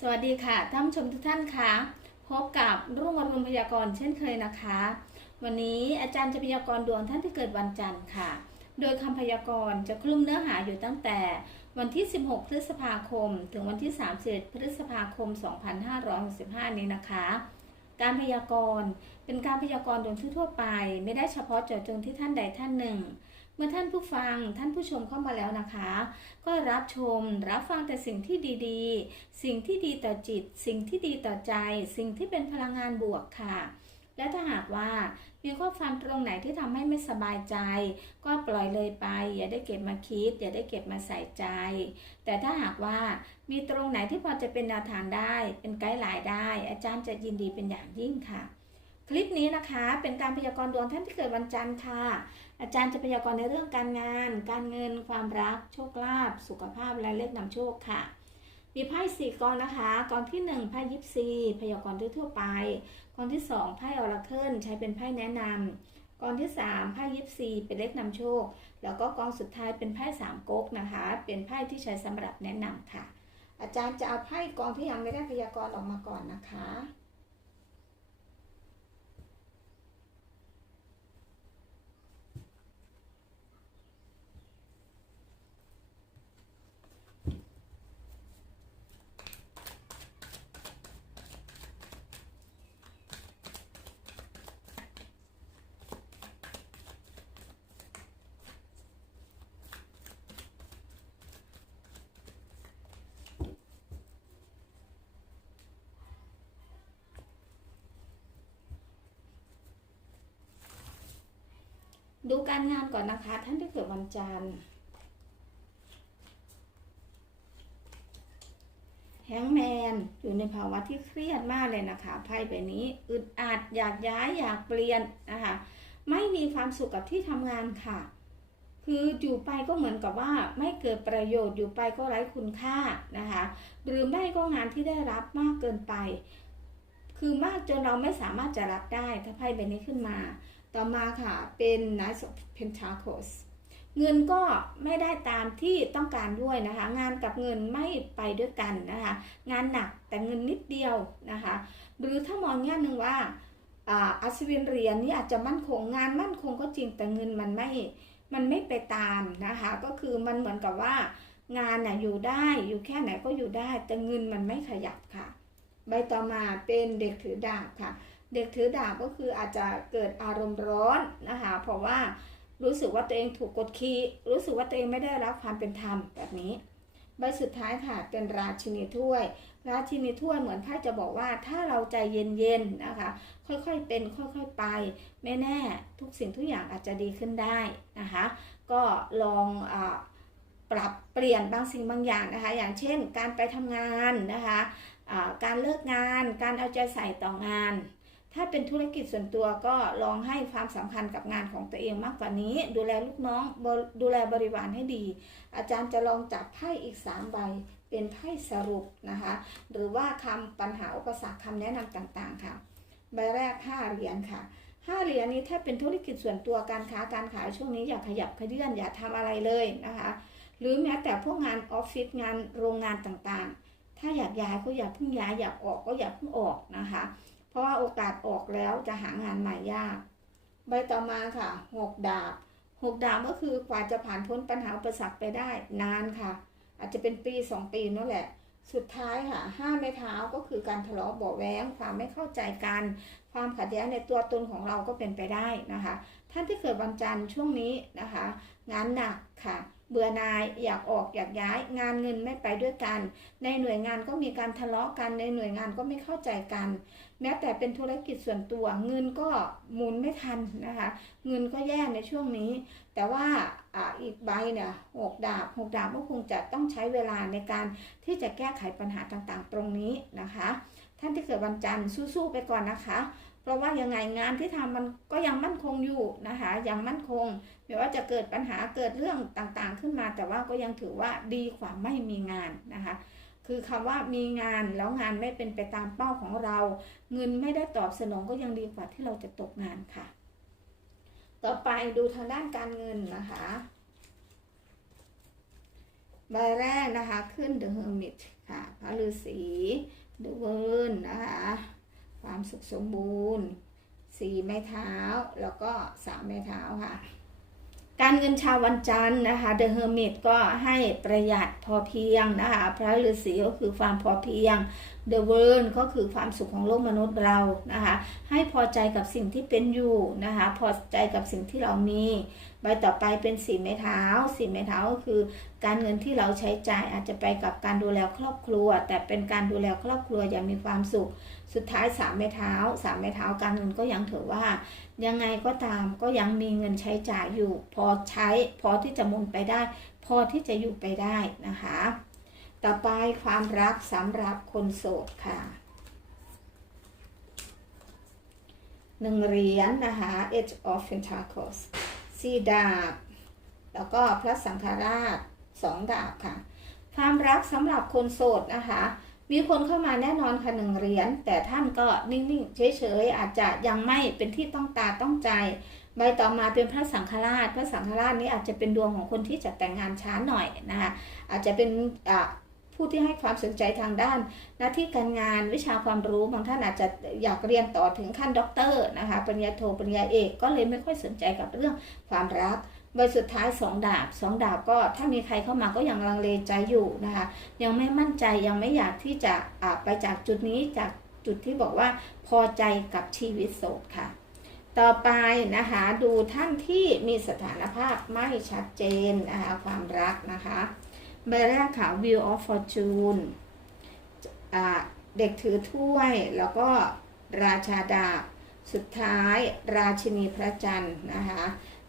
สวัสดีค่ะท่านผู้ชมทุกท่านค่ะพบกับรุ่งอรุณพยากรณ์เช่นเคยนะคะ วันนี้อาจารย์จะพยากรณ์ดวงท่านที่เกิดวันจันทร์ค่ะ โดยคำพยากรณ์จะคลุมเนื้อหาอยู่ตั้งแต่ วันที่ 16 พฤษภาคม ถึงวันที่ 31 พฤษภาคม 2565 นี้นะคะ การพยากรณ์เป็นการพยากรณ์ดวงทั่วไป ไม่ได้เฉพาะเจาะจงที่ท่านใดท่านหนึ่ง เมื่อท่านผู้ฟังท่านผู้ชมเข้ามาแล้วนะคะ ก็รับชมรับฟังแต่สิ่งที่ดีๆ สิ่งที่ดีต่อจิต สิ่งที่ดีต่อใจ สิ่งที่เป็นพลังงานบวกค่ะ และถ้าหากว่ามีข้อความตรงไหนที่ทำให้ไม่สบายใจ ก็ปล่อยเลยไป อย่าได้เก็บมาคิด อย่าได้เก็บมาใส่ใจ แต่ถ้าหากว่ามีตรงไหนที่พอจะเป็นแนวทางได้ เป็นไกด์ไลน์ได้ อาจารย์จะยินดีเป็นอย่างยิ่งค่ะ คลิปนี้นะคะเป็นการพยากรณ์ดวงท่านที่เกิดวันจันทร์ค่ะ อาจารย์จะพยากรณ์ในเรื่องการงาน การเงิน ความรัก โชคลาภ สุขภาพ และเลขนำโชคค่ะ มีไพ่สี่กองนะคะ กองที่หนึ่งไพ่ยิปซี พยากรณ์ทั่วไป กองที่สองไพ่ออราเคิล ใช้เป็นไพ่แนะนำกองที่สามไพ่ยิปซีเป็นเลขนำโชค แล้วก็กองสุดท้ายเป็นไพ่สามก๊กนะคะ เป็นไพ่ที่ใช้สำหรับแนะนำค่ะ อาจารย์จะเอาไพ่กองที่ยังไม่ได้พยากรณ์ออกมาก่อนนะคะ ดูการงานก่อนนะคะ ท่านที่เกิดวันจันทร์แฮงแมนอยู่ในภาวะที่เครียดมากเลยนะคะไพ่ใบนี้อึดอัดอยากย้ายอยากเปลี่ยนนะคะไม่มีความสุขกับที่ทำงานค่ะ คืออยู่ไปก็เหมือนกับว่าไม่เกิดประโยชน์อยู่ไปก็ไร้คุณค่านะคะหรือไม่ก็งานที่ได้รับมากเกินไป คือมากจนเราไม่สามารถจะรับได้ถ้าไพ่ใบนี้ขึ้นมา ต่อมาค่ะเป็น Knight of Pentacles เงินก็ไม่ได้ตามที่ต้องการด้วยนะคะ งานกับเงินไม่ไปด้วยกันนะคะ งานหนักแต่เงินนิดเดียวนะคะ หรือถ้ามองแง่หนึ่งว่าอ่าอัศวินเหรียญนี่อาจจะมั่นคงงานมั่นคงก็จริงแต่เงินมันไม่มันไม่ไปตามนะคะ ก็คือมันเหมือนกับว่างานน่ะอยู่ได้อยู่แค่ไหนก็อยู่ได้ แต่เงินมันไม่ขยับค่ะ ใบต่อมาเป็นเด็กถือดาบค่ะ เด็กถือดาบก็คืออาจจะเกิดอารมณ์ร้อนนะคะ เพราะว่ารู้สึกว่าตัวเองถูกกดขี่รู้สึกว่าตัวเองไม่ได้รับความเป็นธรรมแบบนี้ ใบสุดท้ายค่ะเป็นราชินีถ้วย ราชินีถ้วยเหมือนไพ่จะบอกว่าถ้าเราใจเย็นๆนะคะ ค่อยๆเป็นค่อยๆไปไม่แน่ทุกสิ่งทุกอย่างอาจจะดีขึ้นได้นะคะ ก็ลองอปรับเปลี่ยนบางสิ่งบางอย่างนะคะ อย่างเช่น การไปทำงานนะคะอ่าการเลิกงาน การเอาใจใส่ต่องาน ถ้าเป็นธุรกิจส่วนตัวก็ลองให้ความสำคัญกับงานของตัวเองมากกว่านี้ ดูแลลูกน้องดูแลบริวารให้ดี อาจารย์จะลองจับไพ่อีก3ใบเป็นไพ่สรุปนะคะ หรือว่าคำปัญหาอุปสรรคคำแนะนำต่างๆค่ะใบแรก 5 เหรียญค่ะ5เหรียญนี้ถ้าเป็นธุรกิจส่วนตัวการค้าการขายช่วงนี้อย่าขยับขยื่นอย่าทำอะไรเลยนะคะ หรือแม้แต่พวกงานออฟฟิศงานโรงงานต่างๆ ถ้าอยากย้ายก็อย่าเพิ่งย้ายอยากออกก็อย่าเพิ่งออกนะคะ เพราะว่าโอกาสออกแล้วจะหางานใหม่ยาก ใบต่อมาค่ะหกดาบหกดาบก็คือกว่าจะผ่านพ้นปัญหาอุปสรรคไปได้นานค่ะ อาจจะเป็นปีสองปีนั่นแหละ สุดท้ายค่ะห้าไม้เท้าก็คือการทะเลาะเบาแวงความไม่เข้าใจกัน ความขัดแย้งในตัวตนของเราก็เป็นไปได้นะคะ ท่านที่เกิดวันจันทร์ช่วงนี้นะคะ งานหนักค่ะเบื่อนายอยากออกอยากย้าย งานเงินไม่ไปด้วยกัน ในหน่วยงานก็มีการทะเลาะกันในหน่วยงานก็ไม่เข้าใจกัน แม้แต่เป็นธุรกิจส่วนตัว เงินก็หมุนไม่ทันนะคะ เงินก็แย่ในช่วงนี้ แต่ว่าอ่าอีกใบเนี่ยหกดาบหกดาบก็คงจะต้องใช้เวลาในการที่จะแก้ไขปัญหาต่างๆ ตรงนี้นะคะ ท่านที่เกิดวันจันทร์สู้ๆไปก่อนนะคะเพราะว่ายังไงงานที่ทำมันก็ยังมั่นคงอยู่นะคะยังมั่นคงไม่ว่าจะเกิดปัญหาเกิดเรื่องต่างๆขึ้นมา แต่ว่าก็ยังถือว่าดีกว่าไม่มีงานนะคะ คือคำว่ามีงานแล้วงานไม่เป็นไปตามเป้าของเรา เงินไม่ได้ตอบสนองก็ยังดีกว่าที่เราจะตกงานค่ะ ต่อไปดูทางด้านการเงินนะคะใบแรกนะคะขึ้น The Hermit ค่ะพระฤาษีเดอะเวินนะคะความสุขสมบูรณ์สี่ไม้เท้าแล้วก็สามไม้เท้าค่ะ การเงินชาววันจันทร์นะคะเดอะเฮอร์มิตก็ให้ประหยัดพอเพียงนะคะพระฤาษีก็คือความพอเพียง The World ก็คือความสุขของโลกมนุษย์เรานะคะให้พอใจกับสิ่งที่เป็นอยู่นะคะพอใจกับสิ่งที่เรามีใบต่อไปเป็นสีไม้เท้าสีไม้เท้าก็คือ การเงินที่เราใช้จ่ายอาจจะไปกับการดูแลครอบครัว แต่เป็นการดูแลครอบครัวอย่างมีความสุข สุดท้ายสามไม้เท้าสามไม้เท้าการเงินก็ยังถือว่า ยังไงก็ตามก็ยังมีเงินใช้จ่ายอยู่ พอใช้พอที่จะหมุนไปได้ พอที่จะอยู่ไปได้นะคะ ต่อไปความรักสำหรับคนโสดค่ะหนึ่งเหรียญนนะคะ Edge of Pentacles สี่ดาบ แล้วก็พระสังฆราชสองดาบค่ะ ความรักสำหรับคนโสดนะคะ มีคนเข้ามาแน่นอนค่ะหนึ่งเหรียญแต่ท่านก็นิ่งๆเฉยๆอาจจะยังไม่เป็นที่ต้องตาต้องใจ ใบต่อมาเป็นพระสังฆราช พระสังฆราชนี้อาจจะเป็นดวงของคนที่จะแต่งงานช้าหน่อยนะคะอาจจะเป็นอ่า ผู้ที่ให้ความสนใจทางด้าน หน้าที่การงานวิชาความรู้บางท่านอาจจะอยากเรียนต่อถึงขั้นด็อกเตอร์นะคะปริญญาโทปริญญาเอกก็เลยไม่ค่อยสนใจกับเรื่องความรักใบสุดท้ายสองดาบสองดาบก็ถ้ามีใครเข้ามาก็ยังลังเลใจอยู่นะคะยังไม่มั่นใจยังไม่อยากที่จะไปจากจุดนี้จากจุดที่บอกว่าพอใจกับชีวิตโสดค่ะ ต่อไปนะคะดูท่านที่มีสถานภาพไม่ชัดเจนนะคะความรักนะคะ ใบแรกค่ะ Wheel of Fortune เด็กถือถ้วยแล้วก็ราชาดาบ สุดท้ายราชินีพระจันทร์นะคะ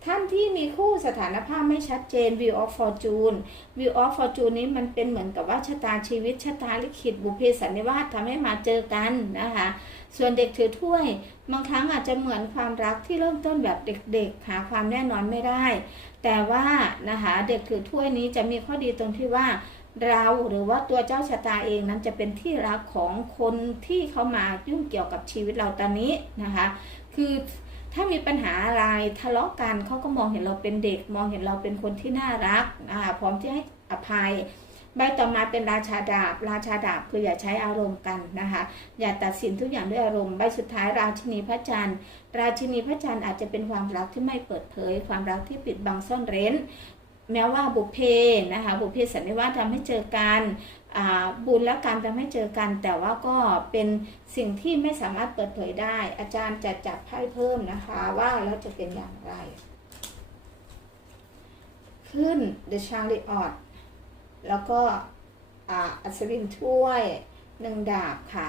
ท่านที่มีคู่สถานภาพไม่ชัดเจน Wheel of Fortune Wheel of Fortune นี้มันเป็นเหมือนกับว่าชะตาชีวิตชะตาลิขิตบุพเพสันนิวาสทำให้มาเจอกันนะคะ ส่วนเด็กถือถ้วย บางครั้งอาจจะเหมือนความรักที่เริ่มต้นแบบเด็กๆ หาความแน่นอนไม่ได้ แต่ว่านะคะเด็กถือถ้วยนี้จะมีข้อดีตรงที่ว่าเราหรือว่าตัวเจ้าชะตาเองนั้นจะเป็นที่รักของคนที่เขามายุ่งเกี่ยวกับชีวิตเราตอนนี้นะคะ คือถ้ามีปัญหาอะไรทะเลาะกันเขาก็มองเห็นเราเป็นเด็ก มองเห็นเราเป็นคนที่น่ารักนะคะพร้อมที่ให้อภัย ใบต่อมาเป็นราชาดาบ ราชาดาบคืออย่าใช้อารมณ์กันนะคะ อย่าตัดสินทุกอย่างด้วยอารมณ์ใบสุดท้ายราชินีพระจันทร์ราชินีพระจันทร์อาจจะเป็นความรักที่ไม่เปิดเผย ความรักที่ปิดบังซ่อนเร้น แม้ว่าบุพเพนะคะบุพเพสันนิวาสทำให้เจอกันบุญและกรรมทำให้เจอกัน แต่ว่าก็เป็นสิ่งที่ไม่สามารถเปิดเผยได้ อาจารย์จะจับไพ่เพิ่มนะคะว่าแล้วจะเป็นอย่างไร ขึ้น The Chariot แล้วก็อัศวินถ้วยหนึ่งดาบค่ะ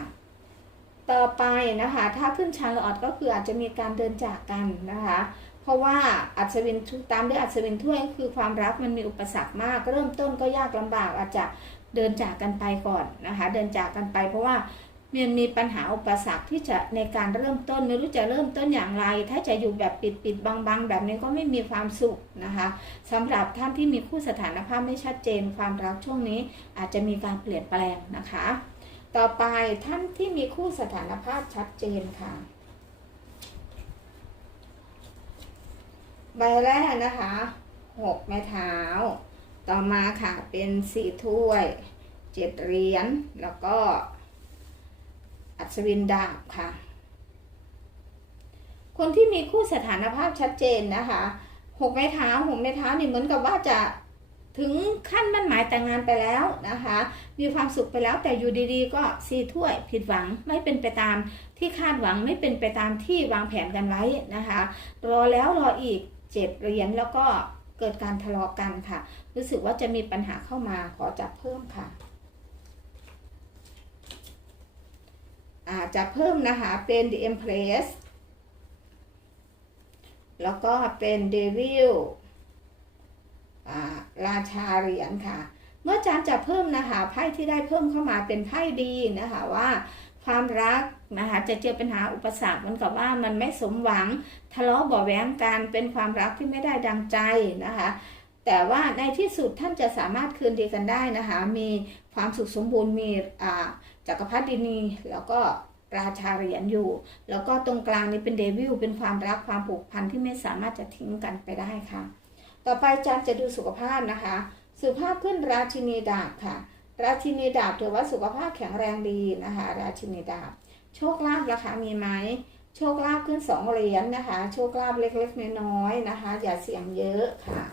ต่อไปนะคะ ถ้าขึ้นชาร์ลอตก็คืออาจจะมีการเดินจากกันนะคะ เพราะว่าอัศวินตามด้วยอัศวินถ้วยคือความรักมันมีอุปสรรคมาก เริ่มต้นก็ยากลำบากอาจจะเดินจากกันไปก่อนนะคะ เดินจากกันไปเพราะว่า มันมีปัญหาอุปสรรคที่จะในการเริ่มต้นไม่รู้จะเริ่มต้นอย่างไร ถ้าจะอยู่แบบปิดปิดบังบังๆ แบบนี้ก็ไม่มีความสุขนะคะสำหรับท่านที่มีคู่สถานภาพไม่ชัดเจนความรักช่วงนี้อาจจะมีการเปลี่ยนแปลงนะคะ ต่อไปท่านที่มีคู่สถานภาพชัดเจนค่ะใบแรกนะคะหกไม้เท้า ต่อมาค่ะเป็นสี่ถ้วยเจ็ดเหรียญแล้วก็ อัศวินดาบค่ะ คนที่มีคู่สถานภาพชัดเจนนะคะหกไม้เท้าหกไม้เท้านี่เหมือนกับว่าจะถึงขั้นมั่นหมายแต่งงานไปแล้วนะคะ มีความสุขไปแล้วแต่อยู่ดีๆ ก็สี่ถ้วยผิดหวังไม่เป็นไปตามที่คาดหวังไม่เป็นไปตามที่วางแผนกันไว้นะคะ รอแล้วรออีกเจ็ดเหรียญแล้วก็เกิดการทะเลาะกันค่ะ รู้สึกว่าจะมีปัญหาเข้ามาขอจับเพิ่มค่ะ อา จจะเพิ่มนะคะเป็น The Empress แล้วก็เป็น Devil ราชาเหรียญค่ะ เมื่ออาจารย์จะเพิ่มนะคะไพ่ที่ได้เพิ่มเข้ามาเป็นไพ่ดีนะคะว่าความรักนะคะจะเจอปัญหาอุปสรรคมันกับว่ามันไม่สมหวังทะเลาะบาะแว้งกันเป็นความรักที่ไม่ได้ดังใจนะคะ แต่ว่าในที่สุดท่านจะสามารถคืนดีกันได้นะคะ มีความสุขสมบูรณ์มีจักรพรรดินีแล้วก็ราชาเหรียญอยู่ แล้วก็ตรงกลางนี้เป็นเดวิลเป็นความรักความผูกพันที่ไม่สามารถจะทิ้งกันไปได้ค่ะ ต่อไปจารย์จะดูสุขภาพนะคะ สุขภาพขึ้นราชินีดาบค่ะ ราชินีดาบถือว่าสุขภาพแข็งแรงดีนะคะ ราชินีดาบ โชคลาภราคามีไหมโชคลาภขึ้นสองเหรียญนะคะ โชคลาภเล็กๆน้อยๆนะคะ อย่าเสี่ยงเยอะค่ะ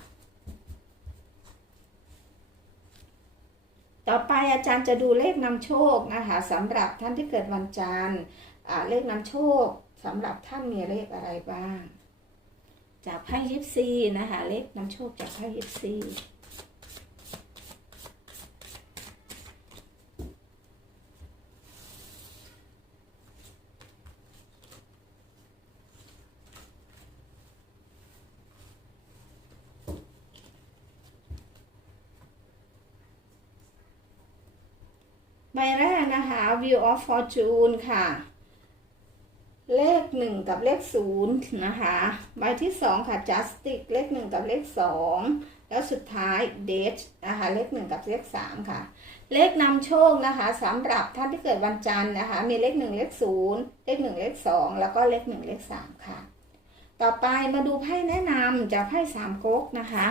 ต่อไปอาจารย์จะดูเลขนำโชคนะคะสำหรับท่านที่เกิดวันจันทร์เลขนำโชคสำหรับท่านมีเลขอะไรบ้าง จากไพ่ยิปซีนะคะเลขนำโชคจากไพ่ยิปซี ใบแรกนะคะ View of Fortune ค่ะ เลขหนึ่งกับเลขศูนย์นะคะ ใบที่สองค่ะ Justice เลขหนึ่งกับเลขสองแล้วสุดท้าย Date นะคะ เลขหนึ่งกับเลขสามค่ะ เลขนำโชคนะคะสำหรับท่านที่เกิดวันจันทร์นะคะ มีเลขหนึ่งเลขศูนย์เลขหนึ่งเลขสองแล้วก็เลขหนึ่งเลขสามค่ะ ต่อไปมาดูไพ่แนะนำจากไพ่สามก๊กนะคะ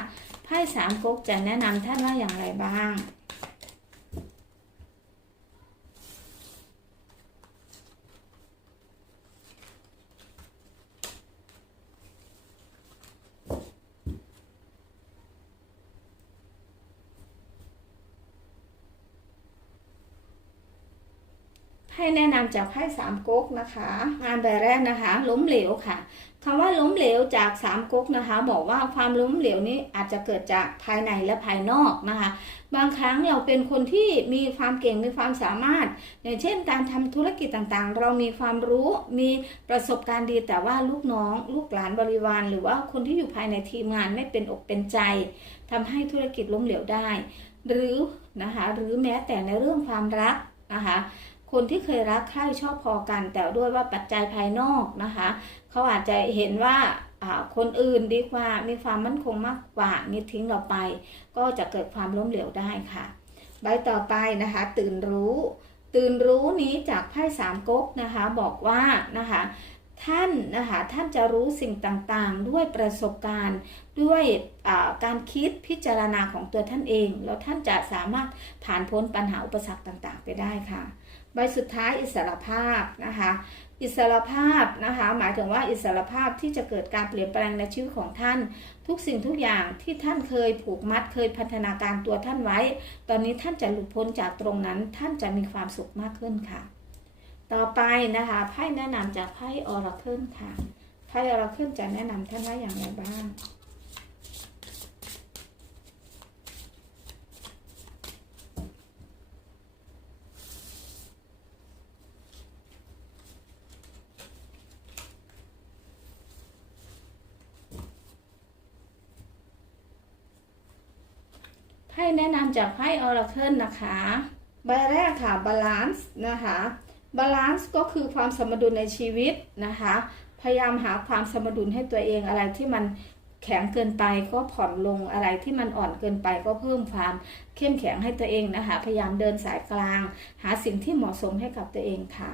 ไพ่สามก๊กจะแนะนำท่านว่าอย่างไรบ้าง ให้แนะนำจากไพ่สามก๊กนะคะ งานใบแรกนะคะ ล้มเหลวค่ะคำว่าล้มเหลวจากสามก๊กนะคะ บอกว่าความล้มเหลวนี้อาจจะเกิดจากภายในและภายนอกนะคะ บางครั้งเราเป็นคนที่มีความเก่งมีความสามารถ อย่างเช่น การทำธุรกิจต่างๆ เรามีความรู้มีประสบการณ์ดีแต่ว่าลูกน้อง ลูกหลานบริวาร หรือว่าคนที่อยู่ภายในทีมงานไม่เป็นอกเป็นใจทำให้ธุรกิจล้มเหลวได้ หรือนะคะหรือแม้แต่ในเรื่องความรักนะคะ คนที่เคยรักใคร่ชอบพอกัน แต่ด้วยว่าปัจจัยภายนอกนะคะเขาอาจจะเห็นว่าคนอื่นดีกว่ามีความมั่นคงมากกว่ามีทิ้งเราไป ก็จะเกิดความล้มเหลวได้ค่ะ ใบต่อไปนะคะ ตื่นรู้ ตื่นรู้นี้จากไพ่สามก๊กนะคะ บอกว่านะคะท่านนะคะท่านจะรู้สิ่งต่างๆ ด้วยประสบการณ์ด้วยการคิดพิจารณาของตัวท่านเอง แล้วท่านจะสามารถผ่านพ้นปัญหาอุปสรรคต่างๆ ไปได้ค่ะ ใบสุดท้ายอิสรภาพนะคะอิสรภาพนะคะหมายถึงว่าอิสรภาพที่จะเกิดการเปลี่ยนแปลงในชีวิตของท่าน ทุกสิ่งทุกอย่างที่ท่านเคยผูกมัดเคยพัฒนาการตัวท่านไว้ ตอนนี้ท่านจะหลุดพ้นจากตรงนั้น ท่านจะมีความสุขมากขึ้นค่ะ ต่อไปนะคะไพ่แนะนำจากไพ่ออราเคิลค่ะไพ่ออราเคิลจะแนะนำท่านว่าอย่างไรบ้าง ไพ่แนะนำจากไพ่ออราเคิลนะคะ ใบแรกค่ะบาลานซ์นะคะบาลานซ์ก็คือความสมดุลในชีวิตนะคะ พยายามหาความสมดุลให้ตัวเองอะไรที่มันแข็งเกินไปก็ผ่อนลงอะไรที่มันอ่อนเกินไปก็เพิ่มความเข้มแข็งให้ตัวเองนะคะ พยายามเดินสายกลาง หาสิ่งที่เหมาะสมให้กับตัวเองค่ะ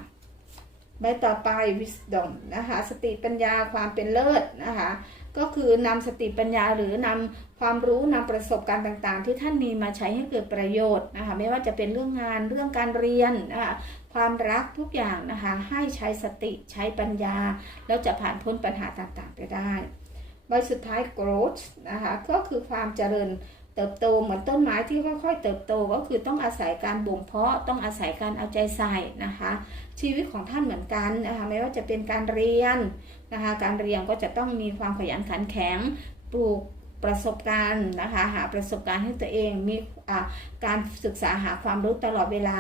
ใบต่อไป wisdom นะคะ สติปัญญาความเป็นเลิศนะคะ ก็คือนำสติปัญญาหรือนำความรู้นำประสบการณ์ต่างๆ ที่ท่านมีมาใช้ให้เกิดประโยชน์นะคะไม่ว่าจะเป็นเรื่องงานเรื่องการเรียนนะคะความรักทุกอย่างนะคะให้ใช้สติใช้ปัญญา แล้วจะผ่านพ้นปัญหาต่างๆ ไปได้ใบสุดท้าย growth นะคะก็คือความเจริญเเติบโตเหมือนต้นไม้ที่ค่อยๆ เติบโตก็คือต้องอาศัยการบ่มเพาะต้องอาศัยการเอาใจใส่นะคะ ชีวิตของท่านเหมือนกันนะคะไม่ว่าจะเป็นการเรียนนะคะการเรียนก็จะต้องมีความขยันขันแข็งปลูกประสบการณ์นะคะหาประสบการณ์ให้ตัวเองมีการศึกษาหาความรู้ตลอดเวลา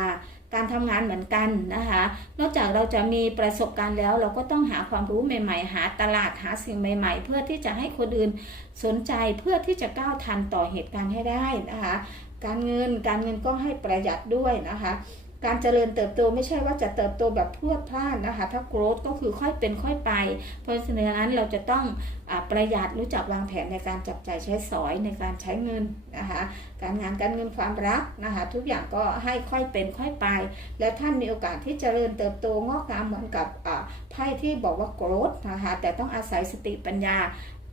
การทำงานเหมือนกันนะคะ นอกจากเราจะมีประสบการณ์แล้ว เราก็ต้องหาความรู้ใหม่ ๆ หาตลาดหาสิ่งใหม่ ๆ เพื่อที่จะให้คนอื่นสนใจเพื่อที่จะก้าวทันต่อเหตุการณ์ให้ได้นะคะ การเงินการเงินก็ให้ประหยัดด้วยนะคะ การเจริญเติบโตไม่ใช่ว่าจะเติบโตแบบพรวดพลาดนะคะ ถ้า growth ก็คือค่อยเป็นค่อยไป เพราะฉะนั้นเราจะต้องอประหยัดรู้จักวางแผนในการจับจ่ายใช้สอยในการใช้เงินนะคะ การงานการเงินความรักนะคะ ทุกอย่างก็ให้ค่อยเป็นค่อยไป แล้วท่านมีโอกาสที่จเจริญเติบโตงอกงามเหมือนกับไพ่ที่บอกว่า growth นะคะ แต่ต้องอาศัยสติปัญญา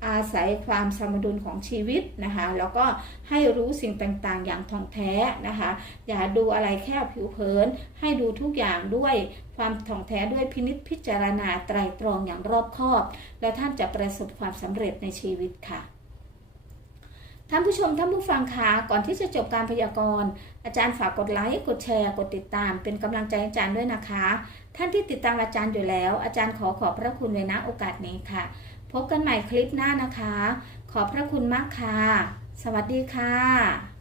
อาศัยความสมดุลของชีวิตนะคะแล้วก็ให้รู้สิ่งต่างๆ อย่างท่องแท้นะคะอย่าดูอะไรแค่ผิวเผิน ให้ดูทุกอย่างด้วยความท่องแท้ด้วยพินิจพิจารณาไตรตรองอย่างรอบคอบ และท่านจะประสบความสำเร็จในชีวิตค่ะท่านผู้ชมท่านผู้ฟังคะก่อนที่จะจบการพยากรณ์อาจารย์ฝากกดไลค์กดแชร์ กดติดตาม เป็นกำลังใจอาจารย์ด้วยนะคะ ท่านที่ติดตามอาจารย์อยู่แล้ว อาจารย์ขอขอบพระคุณในณโอกาสนี้ค่ะ พบกันใหม่คลิปหน้านะคะ ขอบพระคุณมากค่ะ สวัสดีค่ะ